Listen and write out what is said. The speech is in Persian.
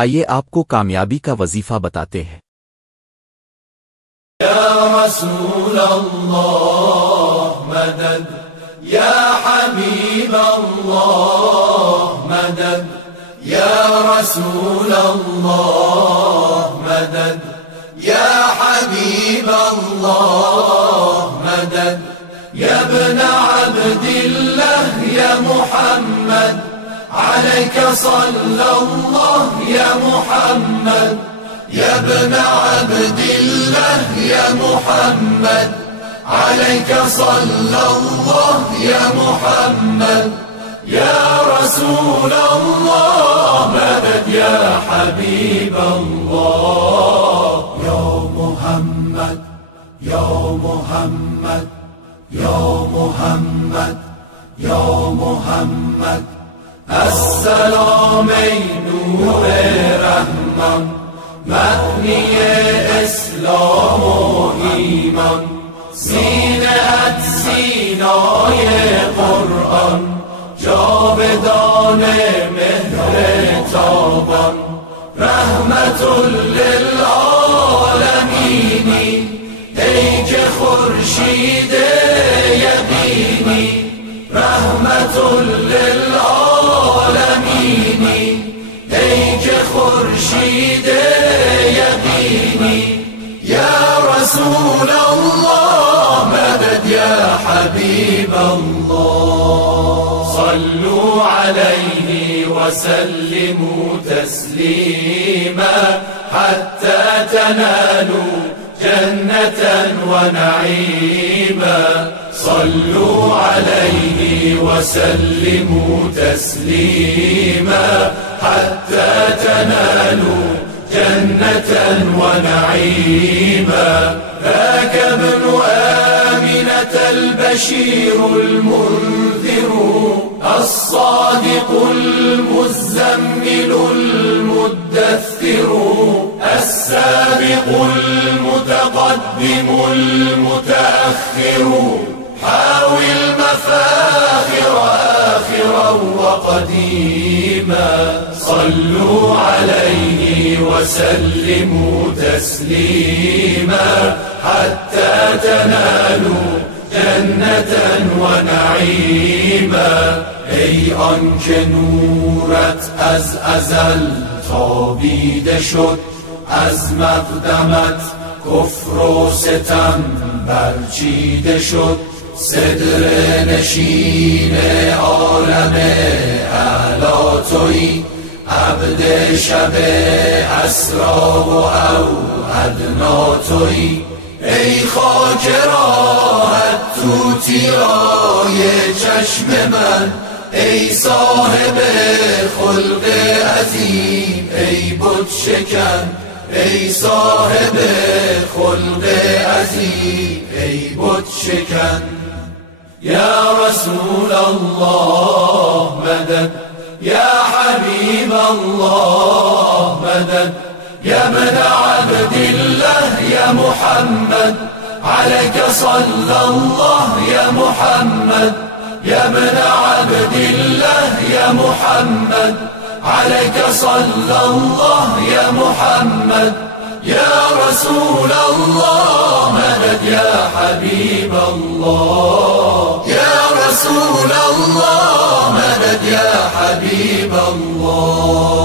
आइए आपको कामयाबी का वजीफा बताते हैं। या रसूल अल्लाह मदद, या हबीब अल्लाह मदद, या रसूल अल्लाह मदद, या हबीब अल्लाह मदद, या इब्न अब्दिल्लाह या मुहम्मद عليك صلى الله يا محمد، يا ابن عبد الله يا محمد عليك صلى الله يا محمد، يا رسول الله مدد، يا حبيب الله يا محمد، يا محمد، يا محمد، يا محمد. السلام ای نور رحمان، معنی اسلام و ایمان، سینه‌ات سینای قرآن، جاودان مهر تابان، رحمت للعالمینی، ای که خورشید یقینی، رحمت للعالمینی، ای که خورشید یقینی، یا رسول الله مدد، یا حبیب الله. صلوا علیه وسلموا تسلیما حتى تنالوا جنة ونعيما، صلوا عليه وسلموا تسليما حتى تنالوا جنة ونعيما. ذاك ابن آمنة البشير المنذر الصادق المزمل المدثر، السابق المتقدم المتأخر، حاوي المفاخر آخرا وقديما. صلوا عليه وسلموا تسليما حتى تنالوا جنة ونعيما. ای آنکه نورت از ازل تابیده شد، از مقدمت کفر و ستم برچیده شد، صدر نشین عالم اعلی تویی، عبد شب اسرا و ادنا تویی، ای خاک راحت توتیای چشم من، ای صاحب خلق عظیم، ای بت شکن، ای صاحب خلق عظیم، ای بت شکن. یا رسول الله مدد، یا حبیب الله مدد، یا ابن عبدالله یا محمد عليك صلى الله يا محمد، يا ابن عبدالله يا محمد عليك صلى الله يا محمد، يا رسول الله مدد، يا حبيب الله يا رسول الله مدد، يا حبيب الله.